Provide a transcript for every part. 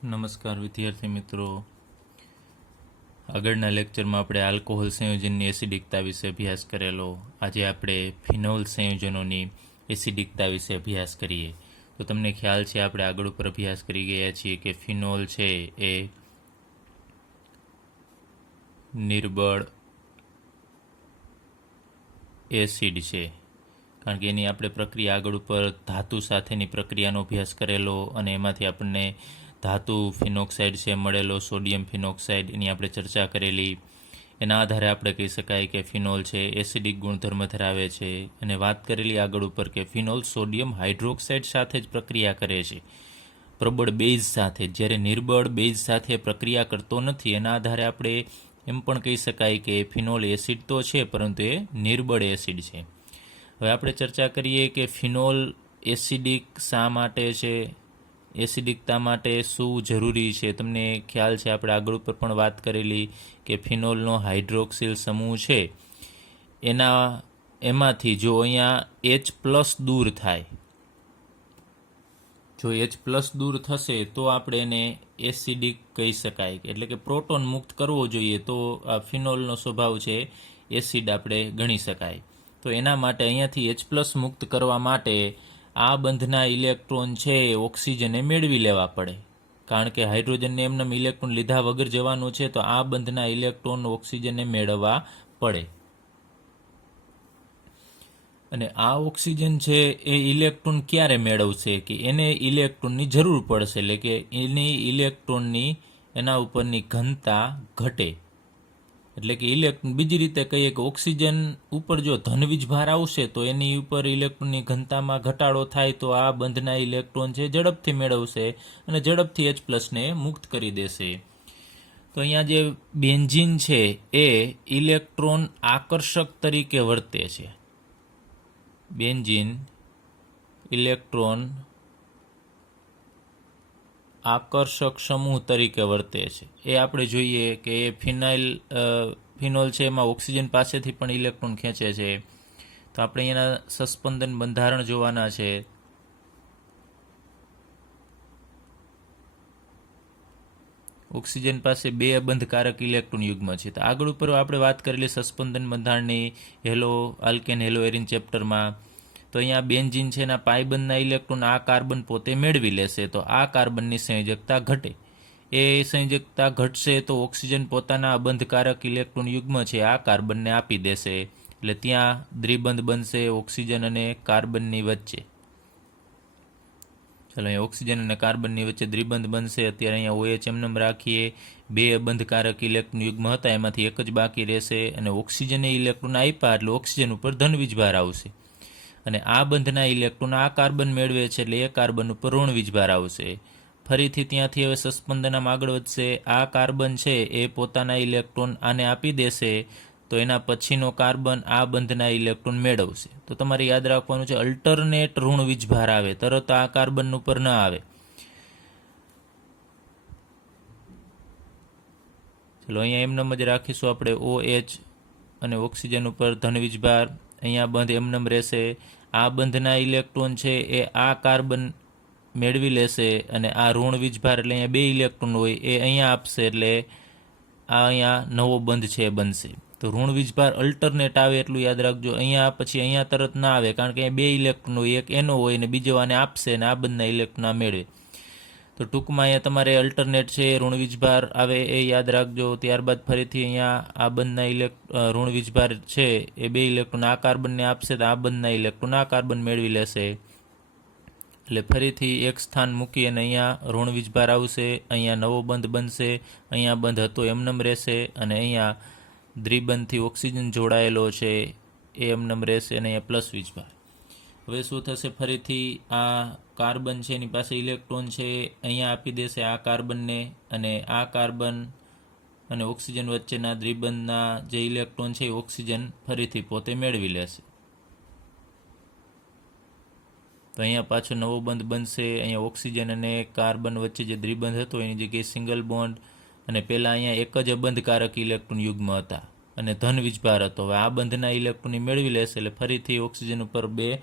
નમસ્કાર વિદ્યાર્થી મિત્રો, આગળના લેક્ચરમાં આપણે આલ્કોહોલ સંયોજનની એસિડિકતા વિશે અભ્યાસ કરેલો. આજે આપણે ફિનોલ સંયોજનોની એસિડિકતા વિશે અભ્યાસ કરીએ. તો તમને ખ્યાલ છે આપણે આગળ ઉપર અભ્યાસ કરી ગયા છીએ કે ફિનોલ છે એ નિર્બળ એસિડ છે, કારણ કે એની આપણે પ્રક્રિયા આગળ ઉપર ધાતુ સાથેની પ્રક્રિયાનો અભ્યાસ કરેલો અને એમાંથી આપણને ધાતુ ફિનોક્સાઇડ છે મળેલો, સોડિયમ ફિનોક્સાઇડ, એની આપણે ચર્ચા કરેલી. એના આધારે આપણે કહી શકાય કે ફિનોલ છે એસિડિક ગુણધર્મ ધરાવે છે. અને વાત કરેલી આગળ ઉપર કે ફિનોલ સોડિયમ હાઇડ્રોક્સાઇડ સાથે જ પ્રક્રિયા કરે છે, પ્રબળ બેઝ સાથે, જ્યારે નિર્બળ બેઝ સાથે પ્રક્રિયા કરતો નથી. એના આધારે આપણે એમ પણ કહી શકાય કે ફિનોલ એસિડ તો છે પરંતુ એ નિર્બળ એસિડ છે. હવે આપણે ચર્ચા કરીએ કે ફિનોલ એસિડિક શા માટે છે, એસિડિકતા માટે શું જરૂરી છે. તમને ખ્યાલ છે આપણે આગળ ઉપર પણ વાત કરેલી કે ફિનોલનો હાઇડ્રોક્સિલ સમૂહ છે એમાંથી જો અહીંયા H+ દૂર થાય, જો H+ દૂર થશે તો આપણે એને એસિડિક કહી શકાય, એટલે કે પ્રોટોન મુક્ત કરવો જોઈએ તો આ ફિનોલનો સ્વભાવ છે એસિડ આપણે ગણી શકાય. તો એના માટે અહીંયાથી H+ મુક્ત કરવા માટે આ બંધના ઇલેક્ટ્રોન છે ઓક્સિજને મેળવી લેવા પડે, કારણ કે હાઇડ્રોજનને એમને ઇલેક્ટ્રોન લીધા વગર જવાનું છે, તો આ બંધના ઇલેક્ટ્રોન ઓક્સિજને મેળવવા પડે. અને આ ઓક્સિજન છે એ ઇલેક્ટ્રોન ક્યારે મેળવશે કે એને ઇલેક્ટ્રોનની જરૂર પડશે, એટલે કે એની ઇલેક્ટ્રોનની એના ઉપરની ઘનતા ઘટે. એટલે કે ઇલેક્ટ્રોન, બીજી રીતે કહીએ કે ઓક્સિજન ઉપર જો ધનવીજભાર આવશે તો એની ઉપર ઇલેક્ટ્રોનની ઘનતામાં ઘટાડો થાય, તો આ બંધના ઇલેક્ટ્રોન છે ઝડપથી મેળવશે અને ઝડપથી H+ ને મુક્ત કરી દેશે. તો અહીંયા જે બેન્ઝીન છે એ ઇલેક્ટ્રોન આકર્ષક તરીકે વર્તે છે. બેન્ઝીન ઇલેક્ટ્રોન આકર્ષક સમૂહ તરીકે વર્તે છે. એ આપણે જોઈએ કે એ ફિનોલ છે એમાં ઓક્સિજન પાસેથી પણ ઇલેક્ટ્રોન ખેંચે છે. તો આપણે અહીંયાના સસ્પંદન બંધારણ જોવાના છે. ઓક્સિજન પાસે 2 અબંધકારક ઇલેક્ટ્રોન યુગ્મ છે. તો આગળ ઉપર આપણે વાત કરેલી સસ્પંદન બંધારણની હેલો આલ્કેન હેલો એરિન ચેપ્ટરમાં, તો અહીંયા બેન્ઝીન છે એના પાયબંધના ઇલેક્ટ્રોન આ કાર્બન પોતે મેળવી લેશે, તો આ કાર્બનની સંયોજકતા ઘટે. એ સંયોજકતા ઘટશે તો ઓક્સિજન પોતાના અબંધકારક ઇલેક્ટ્રોન યુગ્મ છે આ કાર્બનને આપી દેશે, એટલે ત્યાં દ્વિબંધ બનશે ઓક્સિજન અને કાર્બનની વચ્ચે. ચાલો, અહીંયા ઓક્સિજન અને કાર્બનની વચ્ચે દ્વિબંધ બનશે. અત્યારે અહીંયા OH એમનેમ રાખીએ. 2 અબંધકારક ઇલેક્ટ્રોન યુગ્મ હતા એમાંથી એક જ બાકી રહેશે, અને ઓક્સિજને ઇલેક્ટ્રોન આપ્યા એટલે ઓક્સિજન ઉપર ધનવીજભાર આવશે. અને આ બંધના ઇલેક્ટ્રોન આ કાર્બન મેળવે છે એટલે એ કાર્બન ઉપર ઋણ વીજભાર આવશે. ફરીથી ત્યાંથી હવે સસ્પંદનમાં આગળ વધશે. આ કાર્બન છે એ પોતાના ઇલેક્ટ્રોન આને આપી દેશે, તો એના પછીનો કાર્બન આ બંધના ઇલેક્ટ્રોન મેળવશે. તો તમારે યાદ રાખવાનું છે અલ્ટરનેટ ઋણ વીજભાર આવે, તરત આ કાર્બન ઉપર ન આવે. ચલો, અહીંયા એમનેમ જ રાખીશું આપણે OH અને ઓક્સિજન ઉપર ધનવીજભાર. અહીંયા બંધ એમનેમ રહેશે. આ બંધના ઇલેક્ટ્રોન છે એ આ કાર્બન મેળવી લેશે અને આ ઋણ વીજભાર એટલે અહીંયા 2 ઇલેક્ટ્રોન હોય એ અહીંયા આપશે, એટલે આ અહીંયા નવો બંધ છે બનશે. તો ઋણ વીજભાર અલ્ટરનેટ આવે એટલું યાદ રાખજો. અહીંયા પછી અહીંયા તરત ના આવે, કારણ કે અહીંયા 2 ઇલેક્ટ્રોન હોય, એક એનો હોય ને બીજો આને આપશે અને આ બંધના ઇલેક્ટ્રોન આ મેળવે. તો ટૂંકમાં અહીંયા તમારે અલ્ટરનેટ છે ઋણ વીજભાર આવે એ યાદ રાખજો. ત્યારબાદ ફરીથી અહીંયા આ બંધના ઋણ વીજભાર છે એ 2 ઇલેક્ટ્રોન આ કાર્બનને આપશે, તો આ બંધના ઇલેક્ટ્રોન આ કાર્બન મેળવી લેશે. એટલે ફરીથી એક સ્થાન મૂકી અને અહીંયા ઋણ વીજભાર આવશે, અહીંયા નવો બંધ બનશે, અહીંયા બંધ હતો એમનેમ રહેશે, અને અહીંયા દ્વિબંધથી ઓક્સિજન જોડાયેલો છે એ એમનેમ રહેશે, અને અહીંયા પ્લસ વીજભાર. હવે શું થશે, ફરીથી આ કાર્બન છે એની પાસે ઇલેક્ટ્રોન છે અહીંયા આપી દેશે આ કાર્બનને, અને આ કાર્બન અને ઓક્સિજન વચ્ચેના દ્વિબંધના જે ઇલેક્ટ્રોન છે એ ઓક્સિજન ફરીથી પોતે મેળવી લેશે. તો અહીંયા પાછો નવો બંધ બનશે. અહીંયા ઓક્સિજન અને કાર્બન વચ્ચે જે દ્વિબંધ હતો એની જગ્યાએ સિંગલ બોન્ડ, અને પહેલાં અહીંયા એક જ અબંધકારક ઇલેક્ટ્રોન યુગ્મ હતા અને ધન વીજભાર હતો. હવે આ બંધના ઇલેક્ટ્રોન મેળવી લેશે એટલે ફરીથી ઓક્સિજન ઉપર 2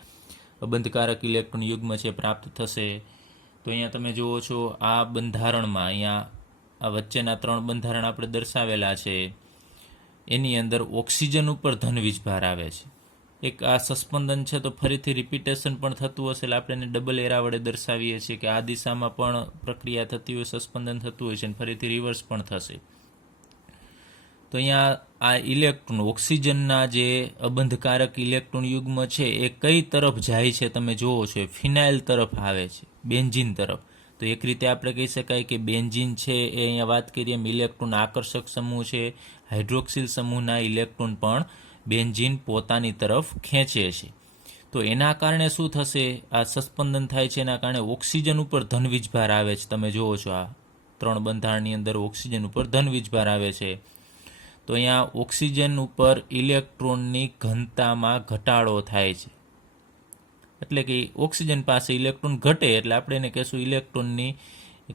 અબંધકારક ઇલેક્ટ્રોન યુગ્મ છે પ્રાપ્ત થશે. તો અહીંયા તમે જુઓ છો આ બંધારણમાં અહીંયા આ વચ્ચેના 3 બંધારણ આપણે દર્શાવેલા છે, એની અંદર ઓક્સિજન ઉપર ધન વીજભાર આવે છે. એક આ સસ્પંદન છે તો ફરીથી રિપીટેશન પણ થતું હશે એટલે આપણે એને ડબલ એરા વડે દર્શાવીએ છીએ કે આ દિશામાં પણ પ્રક્રિયા થતી હોય, સસ્પંદન થતું હોય છે અને ફરીથી રિવર્સ પણ થશે. તો અહીંયા આ ઇલેક્ટ્રોન ઓક્સિજનના જે અબંધકારક ઇલેક્ટ્રોન યુગ્મ છે એ કઈ તરફ જાય છે તમે જુઓ છો, ફિનાઇલ તરફ આવે છે, બેન્ઝીન તરફ. તો એક રીતે આપણે કહી શકાય કે બેન્ઝીન છે એ અહીંયા વાત કરીએ એમ ઇલેક્ટ્રોન આકર્ષક સમૂહ છે, હાઇડ્રોક્સિલ સમૂહના ઇલેક્ટ્રોન પણ બેન્ઝીન પોતાની તરફ ખેંચે છે. તો એના કારણે શું થશે, આ સસ્પંદન થાય છે એના કારણે ઓક્સિજન ઉપર ધન વીજભાર આવે છે. તમે જુઓ છો આ 3 બંધારણની અંદર ઓક્સિજન ઉપર ધન વીજભાર આવે છે. તો અહીંયા ઓક્સિજન ઉપર ઇલેક્ટ્રોનની ઘનતામાં ઘટાડો થાય છે, એટલે કે ઓક્સિજન પાસે ઇલેક્ટ્રોન ઘટે એટલે આપણે એને કહેશું ઇલેક્ટ્રોનની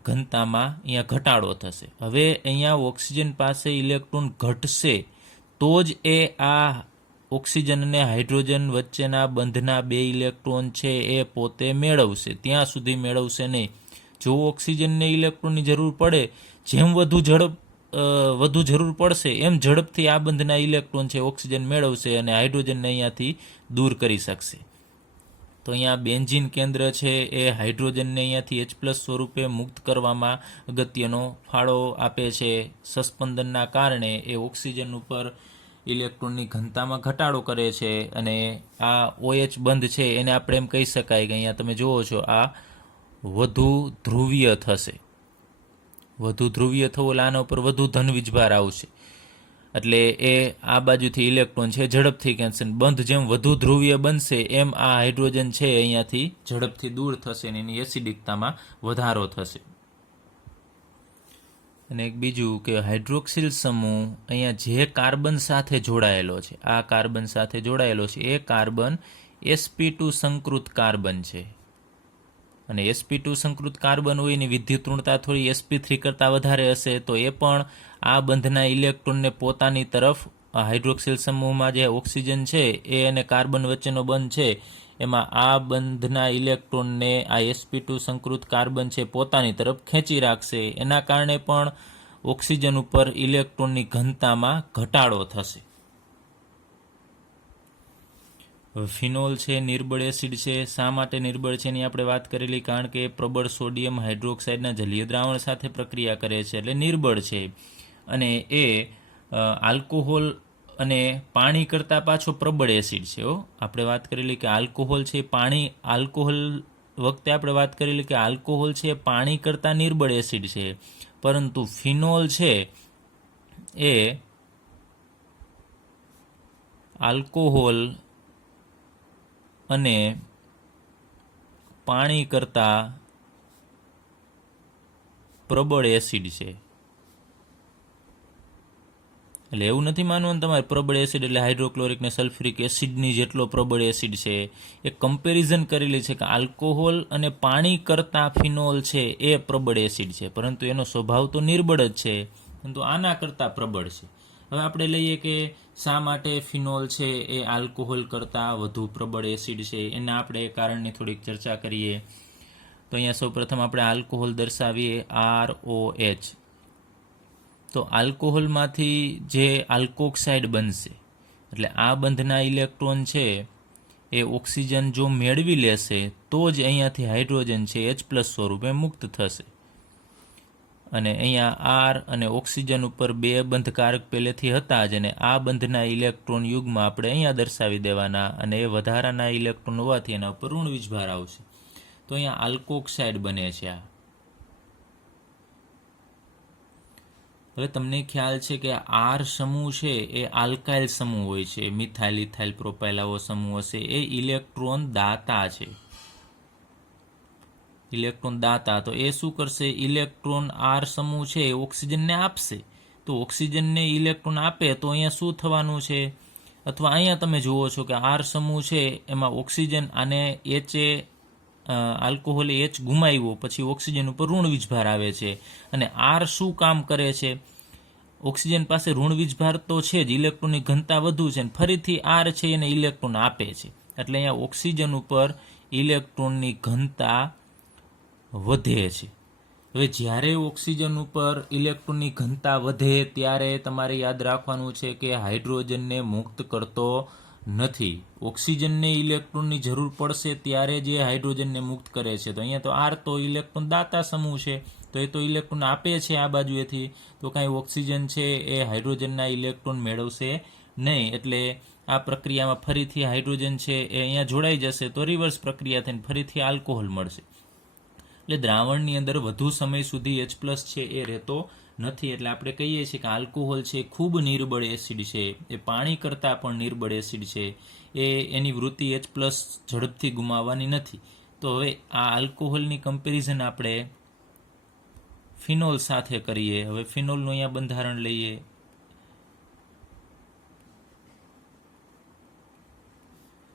ઘનતામાં અહીંયા ઘટાડો થશે. હવે અહીંયા ઓક્સિજન પાસે ઇલેક્ટ્રોન ઘટશે તો જ એ આ ઓક્સિજન અને હાઇડ્રોજન વચ્ચેના બંધના 2 ઇલેક્ટ્રોન છે એ પોતે મેળવશે, ત્યાં સુધી મેળવશે નહીં. જો ઓક્સિજનને ઇલેક્ટ્રોનની જરૂર પડે, જેમ વધુ જરૂર પડશે એમ ઝડપથી આ બંધના ઇલેક્ટ્રોન છે ઓક્સિજન મેળવશે અને હાઇડ્રોજનને અહીંયાથી દૂર કરી શકશે. તો અહીંયા બેન્ઝીન કેન્દ્ર છે એ હાઇડ્રોજનને અહીંયાથી H+ સ્વરૂપે મુક્ત કરવામાં અગત્યનો ફાળો આપે છે. સસ્પંદનના કારણે એ ઓક્સિજન ઉપર ઇલેક્ટ્રોનની ઘનતામાં ઘટાડો કરે છે અને આ OH બંધ છે એને આપણે એમ કહી શકાય કે અહીંયા તમે જુઓ છો આ વધુ ધ્રુવીય થશે. વધુ ધ્રુવીય થવું એટલે આના ઉપર વધુ ધન વીજભાર આવશે એટલે એ આ બાજુથી ઇલેક્ટ્રોન છે ઝડપથી ખેંચશે. બંધ જેમ વધુ ધ્રુવીય બનશે એમ આ હાઇડ્રોજન છે અહીંયાથી ઝડપથી દૂર થશે અને એની એસિડિકતામાં વધારો થશે. અને એક બીજું કે હાઇડ્રોક્સિલ સમૂહ અહીંયા જે કાર્બન સાથે જોડાયેલો છે, આ કાર્બન સાથે જોડાયેલો છે એ કાર્બન sp2 સંકૃત કાર્બન છે. અને sp2 સંકૃત કાર્બન હોય એની વિદ્યુત ઋણતા થોડી sp3 કરતાં વધારે હશે તો એ પણ આ બંધના ઇલેક્ટ્રોનને પોતાની તરફ હાઇડ્રોક્સિલ સમૂહમાં જે ઓક્સિજન છે એ અને કાર્બન વચ્ચેનો બંધ છે એમાં આ બંધના ઇલેક્ટ્રોનને આ sp2 સંકૃત કાર્બન છે પોતાની તરફ ખેંચી રાખશે. એના કારણે પણ ઓક્સિજન ઉપર ઇલેક્ટ્રોનની ઘનતામાં ઘટાડો થશે. ફિનોલ છે નિર્બળ એસિડ છે. શા માટે નિર્બળ છે એની આપણે વાત કરેલી, કારણ કે પ્રબળ સોડિયમ હાઇડ્રોક્સાઇડના જલીય દ્રાવણ સાથે પ્રક્રિયા કરે છે એટલે નિર્બળ છે. અને એ આલ્કોહોલ અને પાણી કરતાં પાછો પ્રબળ એસિડ છે. આપણે વાત કરેલી કે આલ્કોહોલ છે આલ્કોહોલ વખતે આપણે વાત કરેલી કે આલ્કોહોલ છે પાણી કરતાં નિર્બળ એસિડ છે, પરંતુ ફિનોલ છે એ આલ્કોહોલ અને પાણી કરતાં પ્રબળ એસિડ છે. એટલે એવું નથી માનવાનું તમારે પ્રબળ એસિડ એટલે હાઇડ્રોક્લોરિક ને સલ્ફ્યુરિક એસિડની જેટલો પ્રબળ એસિડ છે. એ કમ્પેરિઝન કરેલી છે કે આલ્કોહોલ અને પાણી કરતાં ફિનોલ છે એ પ્રબળ એસિડ છે, પરંતુ એનો સ્વભાવ તો નિર્બળ જ છે, પરંતુ આના કરતાં પ્રબળ છે. હવે આપણે લઈએ કે શા માટે ફિનોલ છે એ આલ્કોહોલ કરતાં વધુ પ્રબળ એસિડ છે, એના આપણે કારણની થોડીક ચર્ચા કરીએ. તો અહીંયા સૌપ્રથમ આપણે આલ્કોહોલ દર્શાવીએ ROH. તો આલ્કોહોલમાંથી જે આલ્કોક્સાઇડ બનશે એટલે આ બંધના ઇલેક્ટ્રોન છે એ ઓક્સિજન જો મેળવી લેશે તો જ અહીંયાથી હાઇડ્રોજન છે H+ સ્વરૂપે મુક્ત થશે. અને અહીંયા R અને ઓક્સિજન ઉપર 2 બંધકારક પહેલેથી હતા જ અને આ બંધના ઇલેક્ટ્રોન યુગમાં આપણે અહીંયા દર્શાવી દેવાના અને એ વધારાના ઇલેક્ટ્રોન હોવાથી એના ઉપર ઋણ વીજભાર આવશે. તો અહીંયા આલ્કોક્સાઇડ બને છે. હવે તમને ખ્યાલ છે કે R સમૂહ છે એ આલ્કાઇલ સમૂહ હોય છે, મિથાઇલ ઇથાઇલ પ્રોપાઇલ આવો સમૂહ હશે. એ ઇલેક્ટ્રોન દાતા છે, ઇલેક્ટ્રોન દાતા. તો એ શું કરશે, ઇલેક્ટ્રોન R સમૂહ છે એ ઓક્સિજનને આપશે. તો ઓક્સિજનને ઇલેક્ટ્રોન આપે તો અહીંયા શું થવાનું છે, અથવા અહીંયા તમે જુઓ છો કે R સમૂહ છે એમાં ઓક્સિજન આને આલ્કોહોલે H ગુમાવ્યો પછી ઓક્સિજન ઉપર ઋણ વીજભાર આવે છે. અને R શું કામ કરે છે, ઓક્સિજન પાસે ઋણ વીજભાર તો છે જ, ઇલેક્ટ્રોનની ઘનતા વધુ છે અને ફરીથી R છે એને ઇલેક્ટ્રોન આપે છે. એટલે અહીંયા ઓક્સિજન ઉપર ઇલેક્ટ્રોનની ઘનતા વધે છે. હવે જ્યારે ઓક્સિજન ઉપર ઇલેક્ટ્રોનની ઘનતા વધે ત્યારે તમારે યાદ રાખવાનું છે કે હાઇડ્રોજનને મુક્ત કરતો નથી. ઓક્સિજનને ઇલેક્ટ્રોનની જરૂર પડશે ત્યારે જે હાઇડ્રોજનને મુક્ત કરે છે. તો અહીંયા તો આર તો ઇલેક્ટ્રોન દાતા સમૂહ છે, તો એ તો ઇલેક્ટ્રોન આપે છે આ બાજુએથી, તો કાંઈ ઓક્સિજન છે એ હાઇડ્રોજનના ઇલેક્ટ્રોન મેળવશે નહીં. એટલે આ પ્રક્રિયામાં ફરીથી હાઇડ્રોજન છે એ અહીંયા જોડાઈ જશે, તો રિવર્સ પ્રક્રિયા થઈને ફરીથી આલ્કોહોલ મળશે. એટલે દ્રાવણની અંદર વધુ સમય સુધી H+ છે એ રહેતો નથી. એટલે આપણે કહીએ છીએ કે આલ્કોહોલ છે ખૂબ નિર્બળ એસિડ છે, એ પાણી કરતાં પણ નિર્બળ એસિડ છે, એની વૃત્તિ H+ ઝડપથી ગુમાવવાની નથી. તો હવે આ આલ્કોહોલની કમ્પેરિઝન આપણે ફિનોલ સાથે કરીએ. હવે ફિનોલનું અહીંયા બંધારણ લઈએ.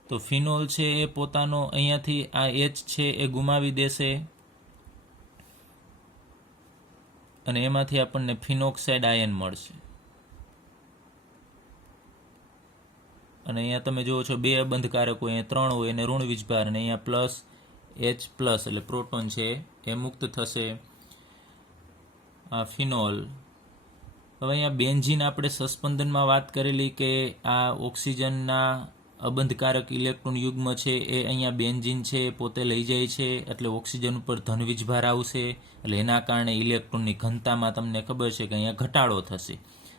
તો ફિનોલ છે એ પોતાનો અહીંયાથી આ H છે એ ગુમાવી દેશે અને એમાંથી આપણને ફિનોક્સાઇડ આયન મળશે. અને અહીંયા તમે જુઓ છો 2 અબંધકારક હોય, અહીંયા 3 હોય અને ઋણ વીજભાર, અને અહીંયા +H+ એટલે પ્રોટોન છે એ મુક્ત થશે. આ ફિનોલ. હવે અહીંયા બેન્ઝીન આપણે સસ્પેન્શનમાં વાત કરેલી કે આ ઓક્સિજનના અબંધકારક ઇલેક્ટ્રોન યુગ્મ છે એ અહીંયા બેન્ઝીન છે પોતે લઈ જાય છે, એટલે ઓક્સિજન ઉપર ધન વીજભાર આવશે, એટલે એના કારણે ઇલેક્ટ્રોનની ઘનતામાં તમને ખબર છે કે અહીંયા ઘટાડો થશે.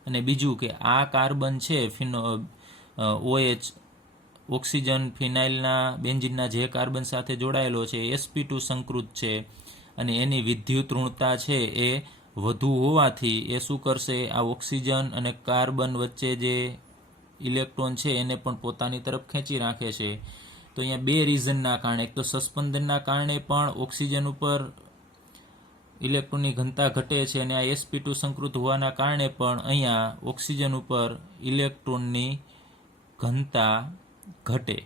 અને બીજું કે આ કાર્બન છે OH ઓક્સિજન ફિનાઇલના બેન્ઝીનના જે કાર્બન સાથે જોડાયેલો છે sp2 સંકૃત છે, અને એની વિદ્યુત ઋણતા છે એ વધુ હોવાથી એ શું કરશે, આ ઓક્સિજન અને કાર્બન વચ્ચે જે ઇલેક્ટ્રોન છે એને પણ પોતાની તરફ ખેંચી રાખે છે. તો અહીંયા 2 રીઝનના કારણે, એક તો સસ્પેન્શનના કારણે પણ ઓક્સિજન ઉપર ઇલેક્ટ્રોનની ઘનતા ઘટે છે, અને આ sp2 સંકૃત હોવાના કારણે પણ અહીંયા ઓક્સિજન ઉપર ઇલેક્ટ્રોનની ઘનતા ઘટે.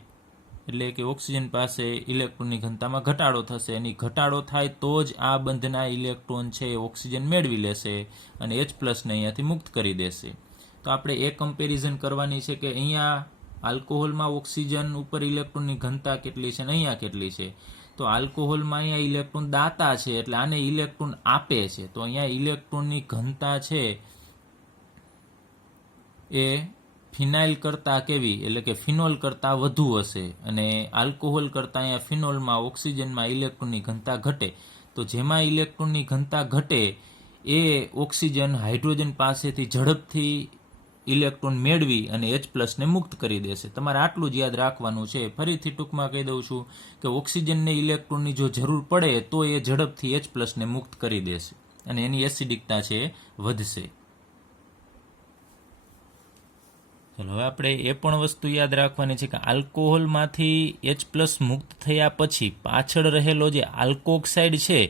એટલે કે ઓક્સિજન પાસે ઇલેક્ટ્રોનની ઘનતામાં ઘટાડો થશે. એની ઘટાડો થાય તો જ આ બંધના ઇલેક્ટ્રોન છે ઓક્સિજન મેળવી લેશે અને H+ ને અહીંયાથી મુક્ત કરી દેશે. તો આપણે એ કમ્પેરિઝન કરવાની છે કે અહીંયા આલ્કોહોલમાં ઓક્સિજન ઉપર ઇલેક્ટ્રોનની ઘનતા કેટલી છે અને અહીંયા કેટલી છે. તો આલ્કોહોલમાં અહીંયા ઇલેક્ટ્રોન દાતા છે, એટલે આને ઇલેક્ટ્રોન આપે છે, તો અહીંયા ઇલેક્ટ્રોનની ઘનતા છે એ ફિનાઇલ કરતાં કેવી, એટલે કે ફિનોલ કરતાં વધુ હશે, અને આલ્કોહોલ કરતાં અહીંયા ફિનોલમાં ઓક્સિજનમાં ઇલેક્ટ્રોનની ઘનતા ઘટે. તો જેમાં ઇલેક્ટ્રોનની ઘનતા ઘટે એ ઓક્સિજન હાઇડ્રોજન પાસેથી ઝડપથી ઇલેક્ટ્રોન મેળવી અને H+ ને મુક્ત કરી દેશે. તમારે આટલું જ યાદ રાખવાનું છે. ફરીથી ટૂંકમાં કહી દઉં છું કે ઓક્સિજનને ઇલેક્ટ્રોનની જો જરૂર પડે તો એ ઝડપથી H+ ને મુક્ત કરી દેશે અને એની એસિડિકતા છે વધશે. ચલો હવે આપણે એ પણ વસ્તુ યાદ રાખવાની છે કે આલ્કોહોલમાંથી H+ મુક્ત થયા પછી પાછળ રહેલો જે આલ્કોક્સાઇડ છે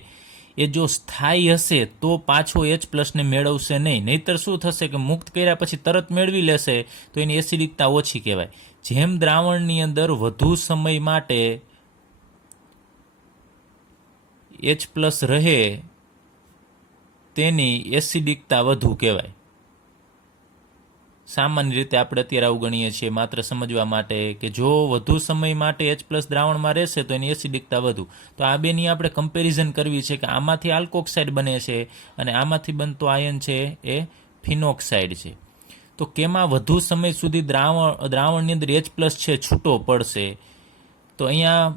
એ જો સ્થાયી હશે તો પાછો H+ ને મેળવશે નહીં. નહીતર શું થશે કે મુક્ત કર્યા પછી તરત મેળવી લેશે તો એની એસિડિકતા ઓછી કહેવાય. જેમ દ્રાવણની અંદર વધુ સમય માટે H+ રહે તેની એસિડિકતા વધુ કહેવાય. સામાન્ય રીતે આપણે અત્યારે આવું ગણીએ છીએ માત્ર સમજવા માટે કે જો વધુ સમય માટે H+ દ્રાવણમાં રહેશે તો એની એસિડિકતા વધુ. તો આ બેની આપણે કમ્પેરિઝન કરવી છે કે આમાંથી આલ્કોક્સાઇડ બને છે અને આમાંથી બનતો આયન છે એ ફિનોક્સાઇડ છે. તો કેમાં વધુ સમય સુધી દ્રાવણની અંદર H+ છે છૂટો પડશે. તો અહીંયા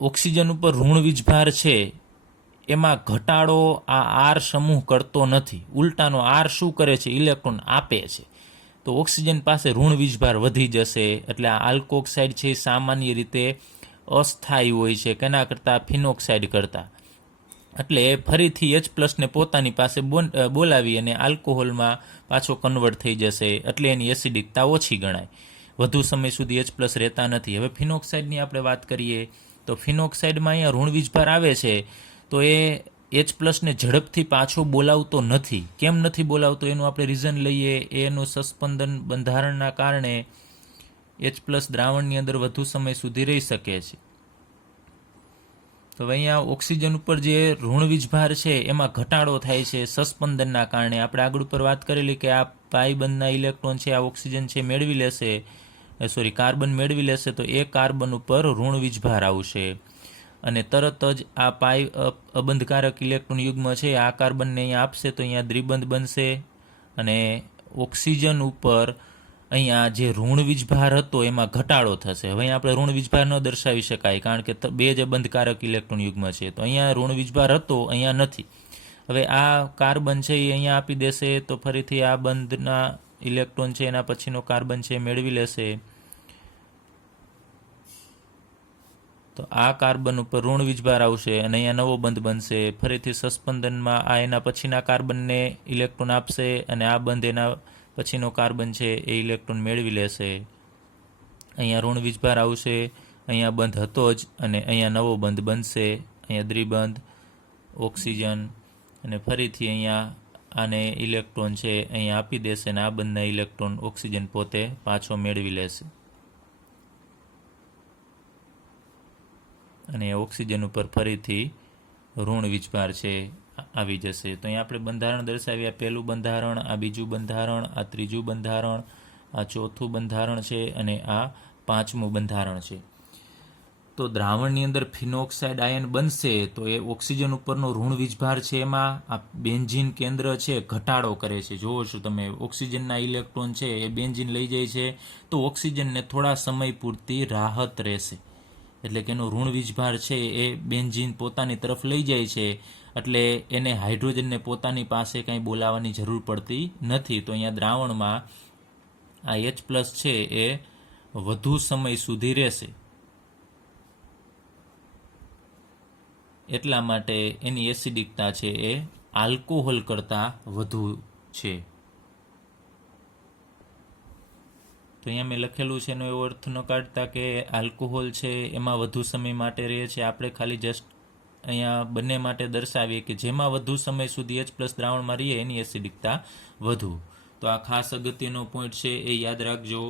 ઓક્સિજન ઉપર ઋણ વીજભાર છે એમાં ઘટાડો આ R સમૂહ કરતો નથી. ઉલટાનો R શું કરે છે, ઇલેક્ટ્રોન આપે છે. તો ઓક્સિજન પાસે ઋણ વીજભાર વધી જશે, એટલે આ આલ્કોક્સાઇડ છે સામાન્ય રીતે અસ્થાયી હોય છે કેના કરતાં, ફિનોક્સાઇડ કરતાં. એટલે એ ફરીથી H+ ને પોતાની પાસે બોલાવી અને આલ્કોહોલમાં પાછો કન્વર્ટ થઈ જશે, એટલે એની એસિડિકતા ઓછી ગણાય. વધુ સમય સુધી H+ રહેતા નથી. હવે ફિનોક્સાઇડની આપણે વાત કરીએ તો ફિનોક્સાઇડમાં અહીંયા ઋણ વીજભાર આવે છે તો એ H+ ને ઝડપથી પાછો બોલાવતો નથી. કેમ નથી બોલાવતો એનું આપણે રીઝન લઈએ. એનું સસ્પેન્શન બંધારણના કારણે H+ દ્રાવણની અંદર વધુ સમય સુધી રહી શકે છે. તો અહીંયા ઓક્સિજન ઉપર જે ઋણ વીજભાર છે એમાં ઘટાડો થાય છે સસ્પેન્શનના કારણે. આપણે આગળ ઉપર વાત કરેલી કે આ પાઈ બંધના ઇલેક્ટ્રોન છે આ ઓક્સિજન છે મેળવી લેશે, કાર્બન મેળવી લેશે તો એ કાર્બન ઉપર ઋણ વીજભાર આવશે. અને તરત જ આ પાઈ અબંધકારક ઇલેક્ટ્રોન યુગ્મ છે આ કાર્બનને અહીંયા આપશે તો અહીંયા દ્વિબંધ બનશે અને ઓક્સિજન ઉપર અહીંયા જે ઋણ વીજભાર હતો એમાં ઘટાડો થશે. હવે અહીંયા આપણે ઋણ વીજભાર ન દર્શાવી શકાય કારણ કે બે જ અબંધકારક ઇલેક્ટ્રોન યુગ્મ છે, તો અહીંયા ઋણ વીજભાર હતો, અહીંયા નથી. હવે આ કાર્બન છે એ અહીંયા આપી દેશે તો ફરીથી આ બંધના ઇલેક્ટ્રોન છે એના પછીનો કાર્બન છે મેળવી લેશે. તો આ કાર્બન ઉપર ઋણ વીજભાર આવશે અને અહીંયા નવો બંધ બનશે. ફરીથી સસ્પંદનમાં આ એના પછીના કાર્બનને ઇલેક્ટ્રોન આપશે અને આ બંધ એના પછીનો કાર્બન છે એ ઇલેક્ટ્રોન મેળવી લેશે. અહીંયા ઋણ વીજભાર આવશે, અહીંયા બંધ હતો જ અને અહીંયા નવો બંધ બનશે. અહીંયા દ્વિબંધ ઓક્સિજન અને ફરીથી અહીંયા આને ઇલેક્ટ્રોન છે અહીંયા આપી દેશે અને આ બંધના ઇલેક્ટ્રોન ઓક્સિજન પોતે પાછો મેળવી લેશે અને ઓક્સિજન ઉપર ફરીથી ઋણ વીજભાર છે આવી જશે. તો અહીંયા આપણે બંધારણ દર્શાવ્યા, પહેલું બંધારણ, આ બીજું બંધારણ, આ ત્રીજું બંધારણ, આ ચોથું બંધારણ છે અને આ પાંચમું બંધારણ છે. તો દ્રાવણની અંદર ફિનોક્સાઇડ આયન બનશે તો એ ઓક્સિજન ઉપરનો ઋણ વીજભાર છે એમાં આ બેન્ઝીન કેન્દ્ર છે ઘટાડો કરે છે. જોવો છો તમે, ઓક્સિજનના ઇલેક્ટ્રોન છે એ બેન્ઝીન લઈ જાય છે તો ઓક્સિજનને થોડા સમય પૂરતી રાહત રહેશે, એટલે કે એનો ઋણ વીજભાર છે એ બેન્ઝીન પોતાની તરફ લઈ જાય છે, એટલે એને હાઇડ્રોજનને પોતાની પાસે કંઈ બોલાવવાની જરૂર પડતી નથી. તો અહીંયા દ્રાવણમાં આ H+ છે એ વધુ સમય સુધી રહેશે, એટલા માટે એની એસિડિકતા છે એ આલ્કોહોલ કરતાં વધુ છે. તો અહીંયા મેં લખેલું છે એનો એવો અર્થ ન કાઢતા કે આલ્કોહોલ છે એમાં વધુ સમય માટે રહે છે. આપણે ખાલી જસ્ટ અહીંયા બંને માટે દર્શાવીએ કે જેમાં વધુ સમય સુધી H+ દ્રાવણમાં રહીએ એની એસિડિકતા વધુ. તો આ ખાસ અગત્યનો પોઈન્ટ છે, એ યાદ રાખજો.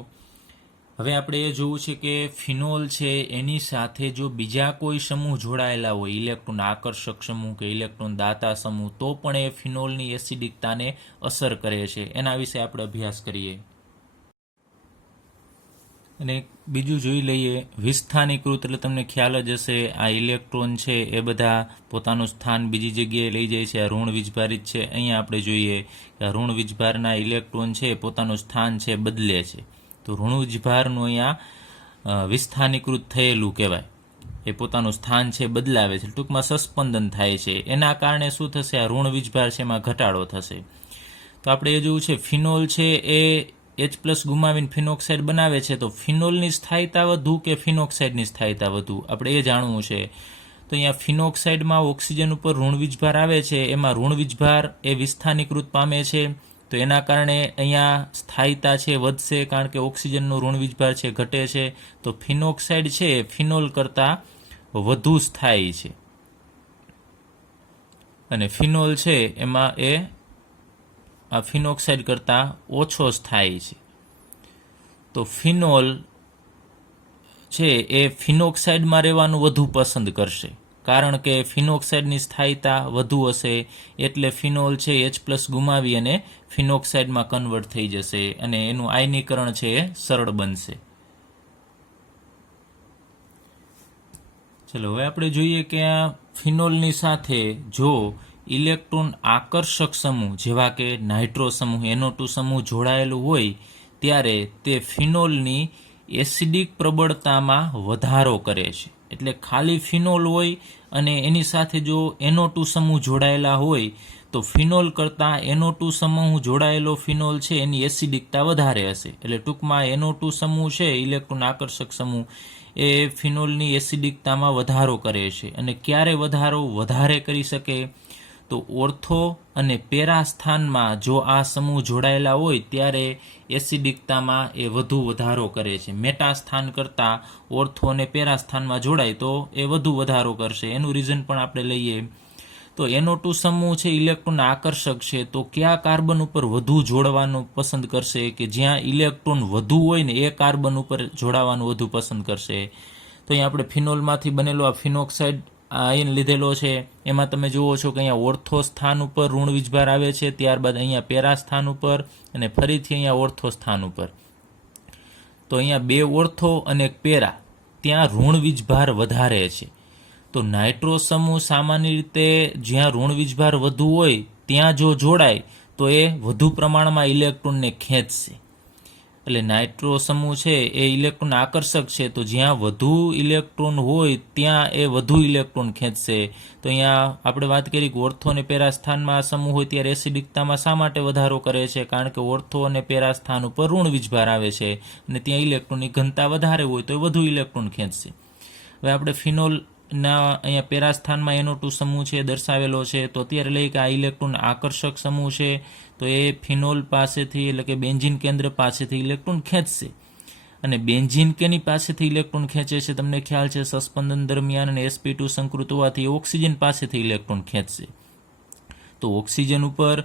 હવે આપણે એ જોવું છે કે ફિનોલ છે એની સાથે જો બીજા કોઈ સમૂહ જોડાયેલા હોય, ઇલેક્ટ્રોન આકર્ષક સમૂહ કે ઇલેક્ટ્રોન દાતા સમૂહ, તો પણ એ ફિનોલની એસિડિકતાને અસર કરે છે. એના વિશે આપણે અભ્યાસ કરીએ. અને બીજું જોઈ લઈએ વિસ્થાનીકૃત, એટલે તમને ખ્યાલ જ હશે આ ઇલેક્ટ્રોન છે એ બધા પોતાનું સ્થાન બીજી જગ્યાએ લઈ જાય છે. આ ઋણ વીજભારિત છે. અહીંયા આપણે જોઈએ કે આ ઋણ વીજભારના ઇલેક્ટ્રોન છે પોતાનું સ્થાન છે બદલે છે. તો ઋણ વીજભારનું અહીંયા વિસ્થાનીકૃત થયેલું કહેવાય, એ પોતાનું સ્થાન છે બદલાવે છે, ટૂંકમાં સસ્પંદન થાય છે. એના કારણે શું થશે, આ ઋણ વીજભાર છે એમાં ઘટાડો થશે. તો આપણે એ જોવું છે ફિનોલ છે એ H+ ગુમાવીને ફિનોક્સાઇડ બનાવે છે, તો ફિનોલની સ્થાયીતા વધુ કે ફિનોક્સાઇડની સ્થાયીતા વધુ, આપણે એ જાણવું છે. તો અહીંયા ફિનોક્સાઇડમાં ઓક્સિજન ઉપર ઋણ વીજભાર આવે છે, એમાં ઋણ વીજભાર એ વિસ્થાનીકૃત પામે છે, તો એના કારણે અહીંયા સ્થાયીતા છે વધશે, કારણ કે ઓક્સિજનનો ઋણ વીજભાર છે ઘટે છે. તો ફિનોક્સાઇડ છે ફિનોલ કરતાં વધુ સ્થાયી છે અને ફિનોલ છે એમાં એ આ ફિનોક્સાઇડ કરતાં ઓછો સ્થાયી છે. તો ફિનોલ છે એ ફિનોક્સાઇડમાં રહેવાનું વધુ પસંદ કરશે, કારણ કે ફિનોક્સાઇડની સ્થાયીતા વધુ હશે, એટલે ફિનોલ છે H+ ગુમાવી અને ફિનોક્સાઇડમાં કન્વર્ટ થઈ જશે અને એનું આયનીકરણ છે એ સરળ બનશે. ચલો હવે આપણે જોઈએ કે આ ફિનોલની સાથે જો ઇલેક્ટ્રોન આકર્ષક સમૂહ જેવા કે નાઇટ્રો સમૂહ, NO2 સમૂહ જોડાયેલું હોય ત્યારે તે ફિનોલની એસિડિક પ્રબળતામાં વધારો કરે છે. એટલે ખાલી ફિનોલ હોય અને એની સાથે જો NO2 સમૂહ જોડાયેલા હોય તો ફિનોલ કરતાં NO2 સમૂહ જોડાયેલો ફિનોલ છે એની એસિડિકતા વધારે હશે. એટલે ટૂંકમાં NO2 સમૂહ છે ઇલેક્ટ્રોન આકર્ષક સમૂહ એ ફિનોલની એસિડિકતામાં વધારો કરે છે. અને ક્યારે વધારે કરી શકે, તો ઓર્થો અને પેરા સ્થાનમાં જો આ સમૂહ જોડાયેલા હોય ત્યારે એસિડિકતામાં એ વધુ વધારો કરે છે. મેટા સ્થાન કરતાં ઓર્થો અને પેરા સ્થાનમાં જોડાય તો એ વધુ વધારો કરશે. એનું રીઝન પણ આપણે લઈએ તો NO2 સમૂહ છે ઇલેક્ટ્રોન આકર્ષક છે, તો કયા કાર્બન ઉપર વધુ જોડવાનું પસંદ કરશે, કે જ્યાં ઇલેક્ટ્રોન વધુ હોય ને એ કાર્બન ઉપર જોડાવાનું વધુ પસંદ કરશે. તો અહીંયા આપણે ફિનોલમાંથી બનેલો આ ફિનોક્સાઇડ આયન લીધેલો છે, એમાં તમે જુઓ છો કે અહીંયા ઓર્થો સ્થાન ઉપર ઋણ વીજભાર આવે છે, ત્યારબાદ અહીંયા પેરા સ્થાન ઉપર અને ફરીથી અહીંયા ઓર્થો સ્થાન ઉપર. તો અહીંયા બે ઓર્થો અને પેરા ત્યાં ઋણ વીજભાર વધારે છે. તો તો નાઇટ્રો સમૂહ સામાન્ય રીતે જ્યાં ઋણ વીજભાર વધુ હોય ત્યાં જો જોડાય તો એ વધુ પ્રમાણમાં ઇલેક્ટ્રોનને ખેંચશે. એટલે નાઇટ્રો સમૂહ છે એ ઇલેક્ટ્રોન આકર્ષક છે, તો જ્યાં વધુ ઇલેક્ટ્રોન હોય ત્યાં એ વધુ ઇલેક્ટ્રોન ખેંચશે. તો અહીંયા આપણે વાત કરી કે ઓર્થો અને પેરા સ્થાનમાં આ સમૂહ હોય ત્યારે એસિડિકતામાં શા માટે વધારો કરે છે? કારણ કે ઓર્થો અને પેરા સ્થાન ઉપર ઋણ વીજભાર આવે છે અને ત્યાં ઇલેક્ટ્રોનની ઘનતા વધારે હોય તો એ વધુ ઇલેક્ટ્રોન ખેંચશે. હવે આપણે ફિનોલના અહીંયા પેરા સ્થાનમાં NO2 સમૂહ છે દર્શાવેલો છે, તો અત્યારે લઈએ કે આ ઇલેક્ટ્રોન આકર્ષક સમૂહ છે, તો એ ફિનોલ પાસેથી એટલે કે બેન્ઝીન કેન્દ્ર પાસેથી ઇલેક્ટ્રોન ખેંચશે. અને બેન્ઝીન કેની પાસેથી ઇલેક્ટ્રોન ખેંચે છે? તમને ખ્યાલ છે સસ્પંદન દરમિયાન અને sp2 સંકૃત હોવાથી ઓક્સિજન પાસેથી ઇલેક્ટ્રોન ખેંચશે. તો ઓક્સિજન ઉપર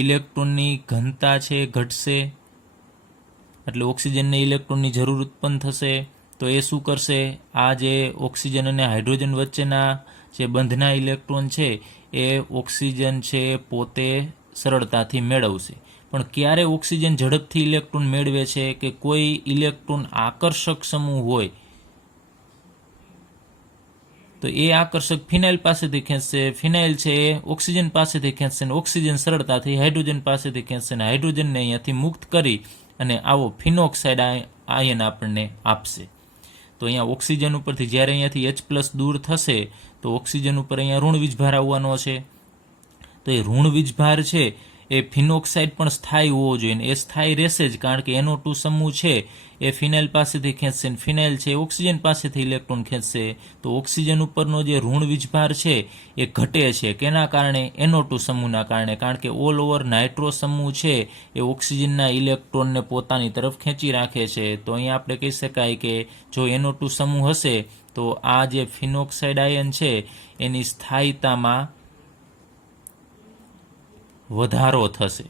ઇલેક્ટ્રોનની ઘનતા છે ઘટશે, એટલે ઓક્સિજનને ઇલેક્ટ્રોનની જરૂર ઉત્પન્ન થશે. તો એ શું કરશે? આ જે ઓક્સિજન અને હાઇડ્રોજન વચ્ચેના જે બંધના ઇલેક્ટ્રોન છે એ ઓક્સિજન છે પોતે સરળતાથી મેળવશે. પણ ક્યારે ઓક્સિજન ઝડપથી ઇલેક્ટ્રોન મેળવે છે? કે કોઈ ઇલેક્ટ્રોન આકર્ષક સમૂહ હોય તો એ આકર્ષક ફિનાઇલ પાસેથી ખેંચશે, ફિનાઇલ છે એ ઓક્સિજન પાસેથી ખેંચશે, ઓક્સિજન સરળતાથી હાઇડ્રોજન પાસેથી ખેંચશે અને હાઇડ્રોજનને અહીંયાથી મુક્ત કરી અને આવો ફિનોક્સાઇડ આયન આપણને આપશે. તો અહીંયા ઓક્સિજન ઉપરથી જ્યારે અહીંયાથી H+ દૂર થશે તો ઓક્સિજન ઉપર અહીંયા ઋણ વીજભાર આવવાનો છે. તો એ ઋણ વીજભાર છે એ ફિનોક્સાઇડ પણ સ્થાયી હોવો જોઈએ, એ સ્થાયી રહેશે જ, કારણ કે NO2 સમૂહ છે એ ફિનાઇલ પાસેથી ખેંચશે, ફિનાઇલ છે ઓક્સિજન પાસેથી ઇલેક્ટ્રોન ખેંચશે. તો ઓક્સિજન ઉપરનો જે ઋણ વીજભાર છે એ ઘટે છે. કેના કારણે? NO2 સમૂહના કારણે, કારણ કે ઓલ ઓવર નાઇટ્રો સમૂહ છે એ ઓક્સિજનના ઇલેક્ટ્રોનને પોતાની તરફ ખેંચી રાખે છે. તો અહીંયા આપણે કહી શકાય કે જો NO2 સમૂહ હશે તો આ જે ફિનોક્સાઇડ આયન છે એની સ્થાયીતામાં વધારો થશે,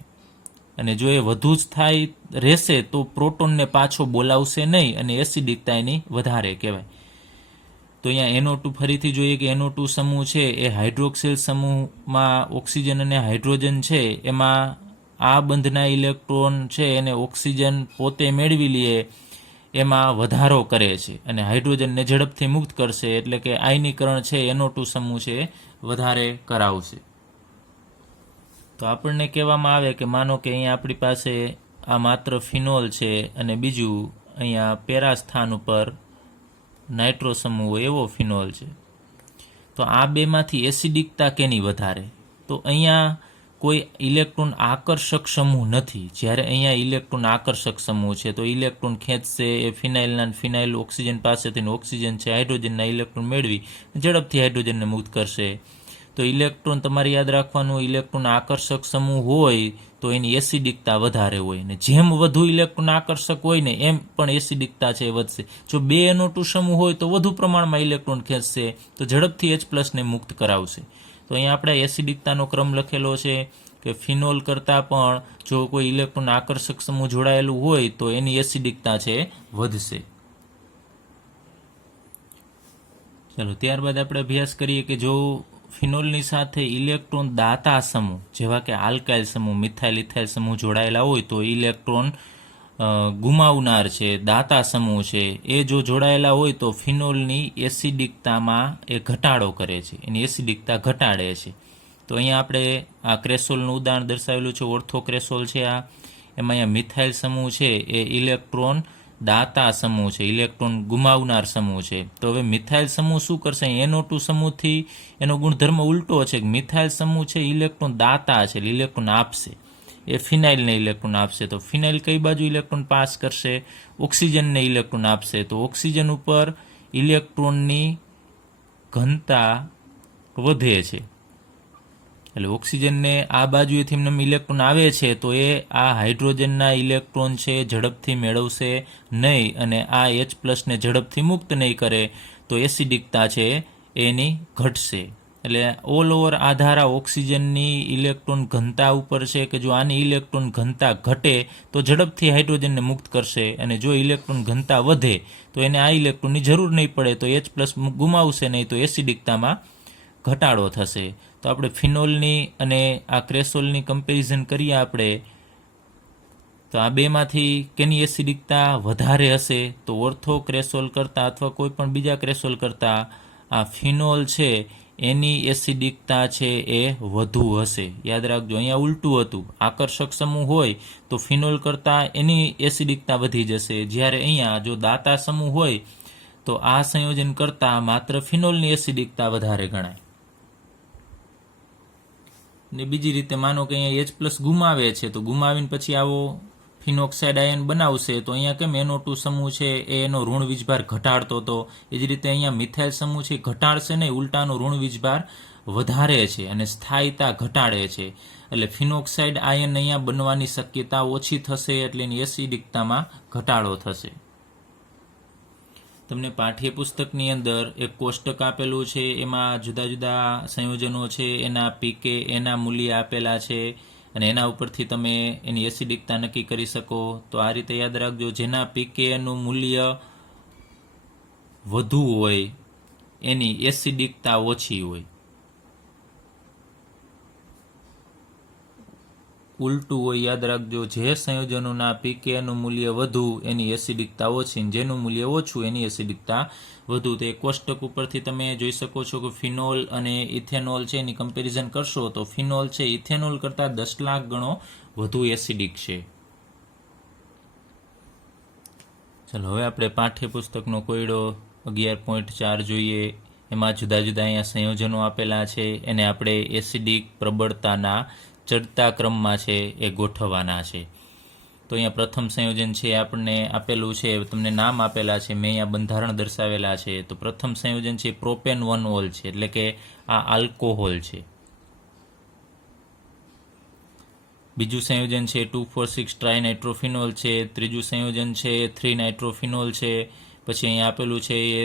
અને જો એ વધુ સ્થાયી રહેશે તો પ્રોટોનને પાછો બોલાવશે નહીં અને એસિડિકતા એની વધારે કહેવાય. તો અહીંયા NO2 ફરીથી જોઈએ કે NO2 સમૂહ છે એ હાઇડ્રોક્સિલ સમૂહમાં ઓક્સિજન અને હાઇડ્રોજન છે એમાં આ બંધના ઇલેક્ટ્રોન છે એને ઓક્સિજન પોતે મેળવી લે એમાં વધારો કરે છે અને હાઇડ્રોજનને ઝડપથી મુક્ત કરશે, એટલે કે આયનીકરણ છે NO2 સમૂહ છે વધારે કરાવશે. તો આપણને કહેવામાં આવે કે માનો કે અહીંયા આપણી પાસે આ માત્ર ફિનોલ છે અને બીજું અહીંયા પેરા સ્થાન ઉપર નાઇટ્રો સમૂહ હોય એવો ફિનોલ છે, તો આ બેમાંથી એસિડિકતા કેની વધારે? તો અહીંયા કોઈ ઇલેક્ટ્રોન આકર્ષક સમૂહ નથી. જ્યારે અહીંયા ઇલેક્ટ્રોન આકર્ષક સમૂહ છે તો ઇલેક્ટ્રોન ખેંચશે એ ફિનાઇલ ઓક્સિજન પાસેથી, ઓક્સિજન છે હાઇડ્રોજનના ઇલેક્ટ્રોન મેળવી ઝડપથી હાઇડ્રોજનને મુક્ત કરશે. તો ઇલેક્ટ્રોન તમારે યાદ રાખવાનું, ઇલેક્ટ્રોન આકર્ષક સમૂહ હોય તો એની એસિડિકતા વધારે હોય, ને જેમ વધુ ઇલેક્ટ્રોન આકર્ષક હોય ને એમ પણ એસિડિકતા છે વધશે. જો બે NO2 સમૂહ હોય તો વધુ પ્રમાણમાં ઇલેક્ટ્રોન ખેંચશે, તો ઝડપથી H+ ને મુક્ત કરાવશે. તો અહીંયા આપણે એસિડિકતાનો ક્રમ લખેલો છે કે ફિનોલ કરતાં પણ જો કોઈ ઇલેક્ટ્રોન આકર્ષક સમૂહ જોડાયેલું હોય તો એની એસિડિકતા છે વધશે. ચાલો ત્યારબાદ આપણે અભ્યાસ કરીએ કે જો ફિનોલની સાથે ઇલેક્ટ્રોન દાતા સમૂહ જેવા કે આલ્કાઇલ સમૂહ, મિથાઇલ ઇથાઇલ સમૂહ જોડાયેલા હોય તો ઇલેક્ટ્રોન ગુમાવનાર છે, દાતા સમૂહ છે, એ જો જોડાયેલા હોય તો ફિનોલની એસિડિકતામાં એ ઘટાડો કરે છે, એની એસિડિકતા ઘટાડે છે. તો અહીંયા આપણે આ ક્રેસોલનું ઉદાહરણ દર્શાવેલું છે, ઓર્થો ક્રેસોલ છે આ. એમાં અહીંયા મિથાઇલ સમૂહ છે એ ઇલેક્ટ્રોન દાતા સમૂહ છે, ઇલેક્ટ્રોન ગુમાવનાર સમૂહ છે. તો હવે મિથાઇલ સમૂહ શું કરશે? NO2 સમૂહથી એનો ગુણધર્મ ઉલટો છે. મિથાઇલ સમૂહ છે ઇલેક્ટ્રોન દાતા છે, ઇલેક્ટ્રોન આપશે, એ ફિનાઇલને ઇલેક્ટ્રોન આપશે. તો ફિનાઇલ કઈ બાજુ ઇલેક્ટ્રોન પાસ કરશે? ઓક્સિજનને ઇલેક્ટ્રોન આપશે. તો ઓક્સિજન ઉપર ઇલેક્ટ્રોનની ઘનતા વધે છે, એટલે ઓક્સિજનને આ બાજુએથી ઇલેક્ટ્રોન આવે છે તો એ આ હાઇડ્રોજનના ઇલેક્ટ્રોન છે ઝડપથી મેળવશે નહીં અને આ H+ ને ઝડપથી મુક્ત નહીં કરે, તો એસિડિકતા છે એની ઘટશે. એટલે ઓલ ઓવર આધાર આ ઓક્સિજનની ઇલેક્ટ્રોન ઘનતા ઉપર છે કે જો આની ઇલેક્ટ્રોન ઘનતા ઘટે તો ઝડપથી હાઇડ્રોજનને મુક્ત કરશે, અને જો ઇલેક્ટ્રોન ઘનતા વધે તો એને આ ઇલેક્ટ્રોનની જરૂર નહીં પડે, તો H+ ગુમાવશે નહીં, તો એસિડિકતામાં ઘટાડો થશે. તો આપણે ફિનોલની અને આ ક્રેસોલની કમ્પેરિઝન કરીએ આપણે, તો આ બેમાંથી કેની એસિડિકતા વધારે હશે? તો ઓર્થો ક્રેસોલ કરતાં અથવા કોઈ પણ બીજા ક્રેસોલ કરતાં આ ફિનોલ છે એની એસિડિકતા છે એ વધુ હશે. યાદ રાખજો, અહીંયા ઉલટું હતું, આકર્ષક સમૂહ હોય તો ફિનોલ કરતાં એની એસિડિકતા વધી જશે, જ્યારે અહીંયા જો દાતા સમૂહ હોય તો આ સંયોજન કરતાં માત્ર ફિનોલની એસિડિકતા વધારે ગણાય. ને બીજી રીતે માનો કે અહીંયા H+ ગુમાવે છે, તો ગુમાવીને પછી આવો ફિનોક્સાઇડ આયન બનાવશે, તો અહીંયા કેમ NO2 સમૂહ છે એ એનો ઋણ વીજભાર ઘટાડતો હતો, એ જ રીતે અહીંયા મિથાઇલ સમૂહ છે ઘટાડશે નહીં, ઉલટાનો ઋણ વીજભાર વધારે છે અને સ્થાયીતા ઘટાડે છે. એટલે ફિનોક્સાઇડ આયન અહીંયા બનવાની શક્યતા ઓછી થશે, એટલે એની એસિડિકતામાં ઘટાડો થશે. તમને પાઠ્યપુસ્તકની અંદર એક કોષ્ટક આપેલું છે, એમાં જુદા જુદા સંયોજનો છે એના પીકે એના મૂલ્ય આપેલા છે અને એના ઉપરથી તમે એની એસિડિકતા નક્કી કરી શકો. તો આ રીતે યાદ રાખજો, જેના પીકે નું મૂલ્ય વધુ હોય એની એસિડિકતા ઓછી હોય. ઉલટું હોય, યાદ રાખજો, જે સંયોજનોના પીકેનું મૂલ્ય વધુ એની એસિડિકતા ઓછી, જેનું મૂલ્ય ઓછું એની એસિડિકતા વધુ. તે કોષ્ટક ઉપરથી તમે જોઈ શકો છો કે ફિનોલ અને ઇથેનોલ છે એની કમ્પેરિઝન કરશો તો ફિનોલ છે ઇથેનોલ કરતાં 10 લાખ ગણો વધુ એસિડિક છે. ચાલો હવે આપણે પાઠ્યપુસ્તકનો કોયડો 11.4 જોઈએ. એમાં જુદા જુદા અહીંયા સંયોજનો આપેલા છે, એને આપણે એસિડિક પ્રબળતાના ચડતા ક્રમમાં છે એ ગોઠવવાના છે. તો અહીંયા પ્રથમ સંયોજન છે આપણને આપેલું છે, તમને નામ આપેલા છે, મેં અહીંયા બંધારણ દર્શાવેલા છે. તો પ્રથમ સંયોજન છે પ્રોપેન 1-ઓલ છે, એટલે કે આ આલ્કોહોલ છે. બીજું સંયોજન છે 2,4,6 ટ્રાઇનાઇટ્રોફિનોલ છે. ત્રીજું સંયોજન છે 3-નાઇટ્રોફિનોલ છે. પછી અહીંયા આપેલું છે એ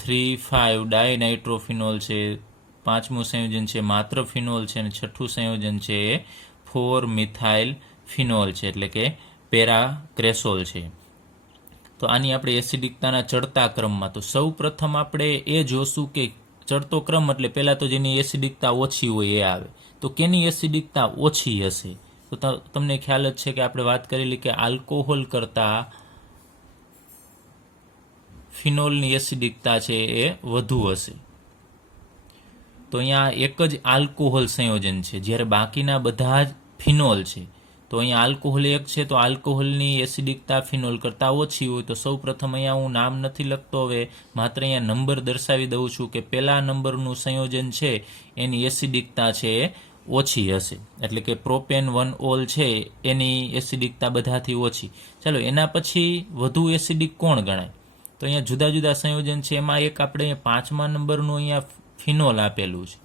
3,5 ડાયનાઇટ્રોફિનોલ છે. પાંચમું સંયોજન છે માત્ર ફિનોલ છે અને છઠ્ઠું સંયોજન છે એ 4-મિથાઇલ ફિનોલ છે, એટલે કે પેરાક્રેસોલ છે. તો આની આપણે એસિડિકતાના ચડતા ક્રમમાં તો સૌ પ્રથમ આપણે એ જોશું કે ચડતો ક્રમ એટલે પહેલાં તો જેની એસિડિકતા ઓછી હોય એ આવે. તો કેની એસિડિકતા ઓછી હશે? તો તમને ખ્યાલ જ છે કે આપણે વાત કરેલી કે આલ્કોહોલ કરતાં ફિનોલની એસિડિકતા છે એ વધુ હશે. તો અહીંયા એક જ આલ્કોહોલ સંયોજન છે, જ્યારે બાકીના બધા જ ફિનોલ છે. તો અહીંયા આલ્કોહોલ એક છે, તો આલ્કોહોલની એસિડિકતા ફિનોલ કરતાં ઓછી હોય. તો સૌ પ્રથમ અહીંયા હું નામ નથી લખતો, હવે માત્ર અહીંયા નંબર દર્શાવી દઉં છું કે પહેલા નંબરનું સંયોજન છે એની એસિડિકતા છે એ ઓછી હશે, એટલે કે પ્રોપેન 1-ઓલ છે એની એસિડિકતા બધાથી ઓછી. ચાલો એના પછી વધુ એસિડિક કોણ ગણાય? તો અહીંયા જુદા જુદા સંયોજન છે, એમાં એક આપણે 5મા નંબરનું અહીંયા ફિનોલ આપેલું છે.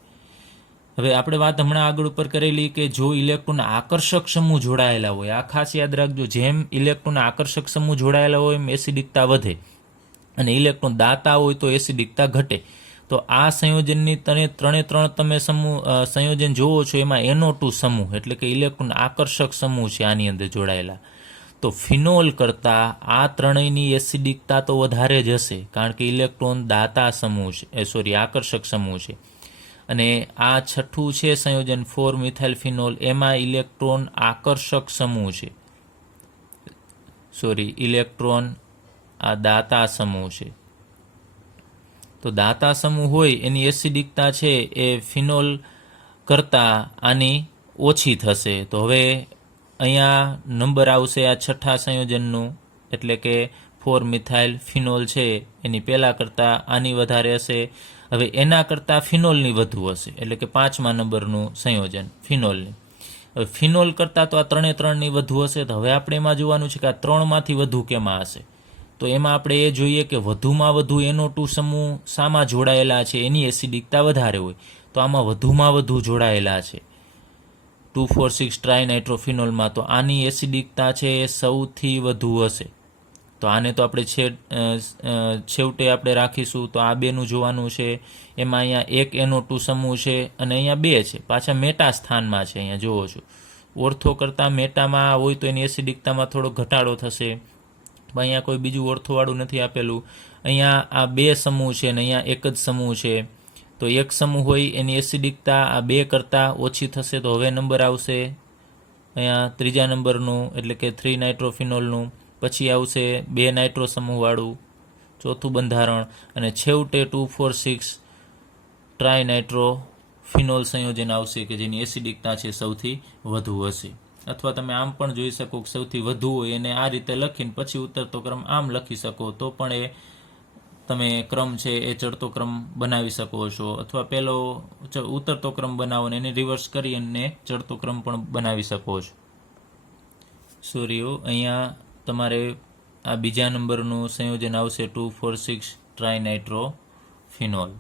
હવે આપણે વાત હમણાં આગળ ઉપર કરેલી કે જો ઇલેક્ટ્રોન આકર્ષક સમૂહ જોડાયેલા હોય, આ ખાસ યાદ રાખજો, જેમ ઇલેક્ટ્રોન આકર્ષક સમૂહ જોડાયેલા હોય એમ એસિડિકતા વધે અને ઇલેક્ટ્રોન દાતા હોય તો એસિડિકતા ઘટે. તો આ સંયોજનની ત્રણે તમે સંયોજન જોવો છો, એમાં NO2 સમૂહ એટલે કે ઇલેક્ટ્રોન આકર્ષક સમૂહ છે આની અંદર જોડાયેલા. તો ફિનોલ કરતાં આ ત્રણેયની એસિડિકતા તો વધારે જ હશે, કારણ કે ઇલેક્ટ્રોન દાતા સમૂહ છે, આકર્ષક સમૂહ છે. અને આ છઠ્ઠું છે સંયોજન 4-મિથાઇલ ફિનોલ, એમાં ઇલેક્ટ્રોન આકર્ષક સમૂહ છે, ઇલેક્ટ્રોન આ દાતા સમૂહ છે. તો દાતા સમૂહ હોય એની એસિડિકતા છે એ ફિનોલ કરતાં આની ઓછી થશે. તો હવે અહીંયા નંબર આવશે આ છઠ્ઠા સંયોજનનું, એટલે કે 4-મિથાઇલ ફિનોલ છે એની પહેલાં કરતાં આની વધારે હશે. હવે એના કરતાં ફિનોલની વધુ હશે, એટલે કે 5મા નંબરનું સંયોજન ફિનોલની. હવે ફિનોલ કરતાં તો આ ત્રણની વધુ હશે. તો હવે આપણે એમાં જોવાનું છે કે આ 3માંથી વધુ કેમાં હશે? તો એમાં આપણે એ જોઈએ કે વધુમાં વધુ NO2 સમૂહ શામાં જોડાયેલા છે એની એસિડિકતા વધારે હોય. તો આમાં વધુમાં વધુ જોડાયેલા છે 2,4,6 ટ્રાઇનાઇટ્રોફિનોલમાં, તો આની એસિડિકતા છે એ સૌથી વધુ હશે. તો આને તો આપણે છેવટે આપણે રાખીશું. તો આ બેનું જોવાનું છે, એમાં અહીંયા એક NO2 સમૂહ છે અને અહીંયા 2 છે, પાછા મેટા સ્થાનમાં છે. અહીંયા જોવો છો, ઓર્થો કરતાં મેટામાં હોય તો એની એસિડિકતામાં થોડો ઘટાડો થશે. અહીંયા કોઈ બીજું ઓર્થોવાળું નથી આપેલું. અહીંયા આ 2 સમૂહ છે અને અહીંયા એક જ સમૂહ છે. તો એક સમૂહ હોય એની એસિડિકતા આ 2 કરતાં ઓછી થશે. તો હવે નંબર આવશે અહીંયા 3જા નંબરનું, એટલે કે 3-નાઇટ્રોફિનોલનું. પછી આવશે 2 નાઇટ્રો સમૂહવાળું, ચોથું બંધારણ, અને છેવટે 2,4,6 ટ્રાયનાઇટ્રોફિનોલ સંયોજન આવશે કે જેની એસિડિકતા છે સૌથી વધુ હશે. અથવા તમે આમ પણ જોઈ શકો કે સૌથી વધુ હોય એને આ રીતે લખીને પછી ઉતરતો ક્રમ આમ લખી શકો તો પણ એ તમે ક્રમ છે એ ચડતો ક્રમ બનાવી શકો છો. અથવા પહેલો ઉતરતો ક્રમ બનાવો ને એને રિવર્સ કરી અને ચડતો ક્રમ પણ બનાવી શકો છો. સોરીઓ અહીંયા તમારે આ બીજા નંબરનું સંયોજન આવશે 2,4,6 ટ્રાયનાઇટ્રોફિનોલ.